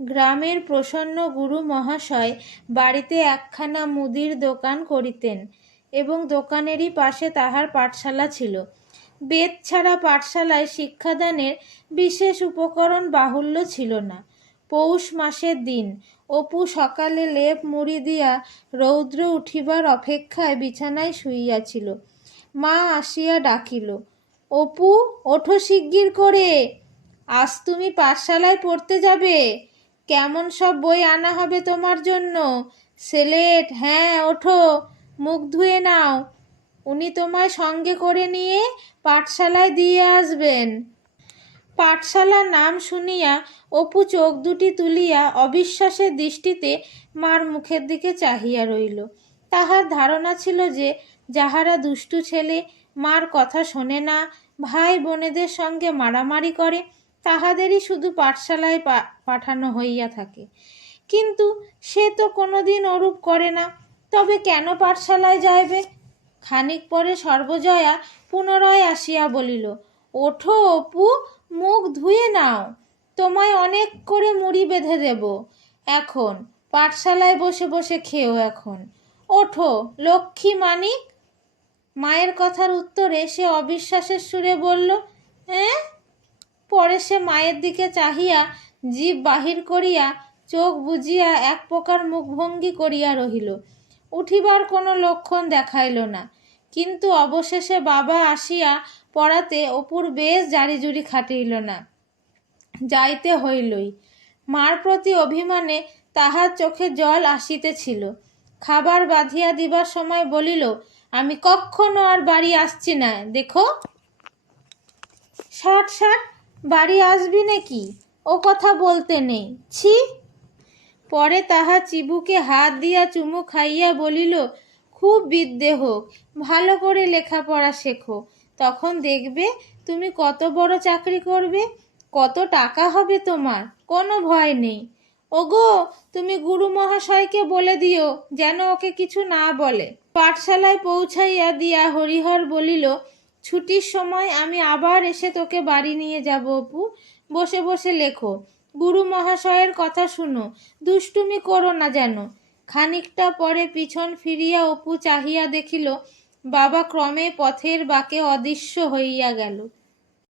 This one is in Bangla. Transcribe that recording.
গ্রামের প্রসন্ন গুরু মহাশয় বাড়িতে একখানা মুদির দোকান করিতেন এবং দোকানেরই পাশে তাহার পাঠশালা ছিল। বেদ ছাড়া পাঠশালায় শিক্ষাদানের বিশেষ উপকরণ বাহুল্য ছিল না। পৌষ মাসের দিন অপু সকালে লেপ মুড়ি দিয়া রৌদ্র উঠিবার অপেক্ষায় বিছানায় শুইয়াছিল। মা আসিয়া ডাকিল, অপু, ওঠো শিগগির করে। আজ তুমি পাঠশালায় পড়তে যাবে। কেমন সব বই আনা হবে তোমার জন্য? সেলেট হ্যাঁ ওঠো, মুখ ধুয়ে নাও। উনি তোমায় সঙ্গে করে নিয়ে পাঠশালায় দিয়ে আসবেন। পাঠশালার নাম শুনিয়া অপু চোখ দুটি তুলিয়া অবিশ্বাসের দৃষ্টিতে মার মুখের দিকে চাহিয়া রইল। তাহার ধারণা ছিল যে, যাহারা দুষ্টু ছেলে মার কথা শোনে না ভাই বোনেদের সঙ্গে মারামারি করে তাহাদেরই শুধু পাঠশালায় পাঠানো হইয়া থাকে। কিন্তু সে তো কোনোদিন ওরূপ করে না। তবে কেন পাঠশালায় যাইবে? খানিক পরে সর্বজয়া পুনরায় আসিয়া বলিল, ওঠো অপু, মুখ ধুয়ে নাও। তোমায় অনেক করে মুড়ি বেঁধে দেব। এখন পাঠশালায় বসে বসে খেও এখন। ওঠো, লক্ষ্মী মানিক। মায়ের কথার উত্তরে সে অবিশ্বাসের সুরে বলল হ্যাঁ পরে সে মায়ের দিকে চাহিয়া জীব বাহির করিয়া চোখ বুজিয়া এক প্রকার মুখভঙ্গি করিয়া রহিল। উঠিবার কোনো লক্ষণ দেখাইল না। কিন্তু অবশেষে বাবা আসিয়া পড়াতে অপুর বেশ জারিজুরি খাটিল না। যাইতে হইলই। মার প্রতি অভিমানে তাহার চোখে জল আসিতেছিল। খাবার বাঁধিয়া দিবার সময় বলিল, আমি কখনো আর বাড়ি আসছি না, দেখো। ষাট ষাট বাড়ি আসবি নাকি? ও কথা বলতে নেই। ছি। পরে তাহা চিবুকে হাত দিয়া চুমু খাইয়া বলিল, খুব বিদ্যে হোক, ভালো করে লেখাপড়া শেখো। তখন দেখবে তুমি কত বড় চাকরি করবে, কত টাকা হবে তোমার, কোনো ভয় নেই। ওগো, তুমি গুরু মহাশয়কে বলে দিও, যেন ওকে কিছু না বলে। পাঠশালায় পৌঁছাইয়া দিয়া হরিহর বলিল ছুটির সময় আমি আবার এসে তোকে বাড়ি নিয়ে যাব অপু। বসে বসে লেখো। গুরু মহাশয়ের কথা শুনো। দুষ্টুমি করো না যেন। খানিকটা পরে পিছন ফিরিয়া অপু চাহিয়া দেখিল, বাবা ক্রমে পথের বাঁকে অদৃশ্য হইয়া গেল।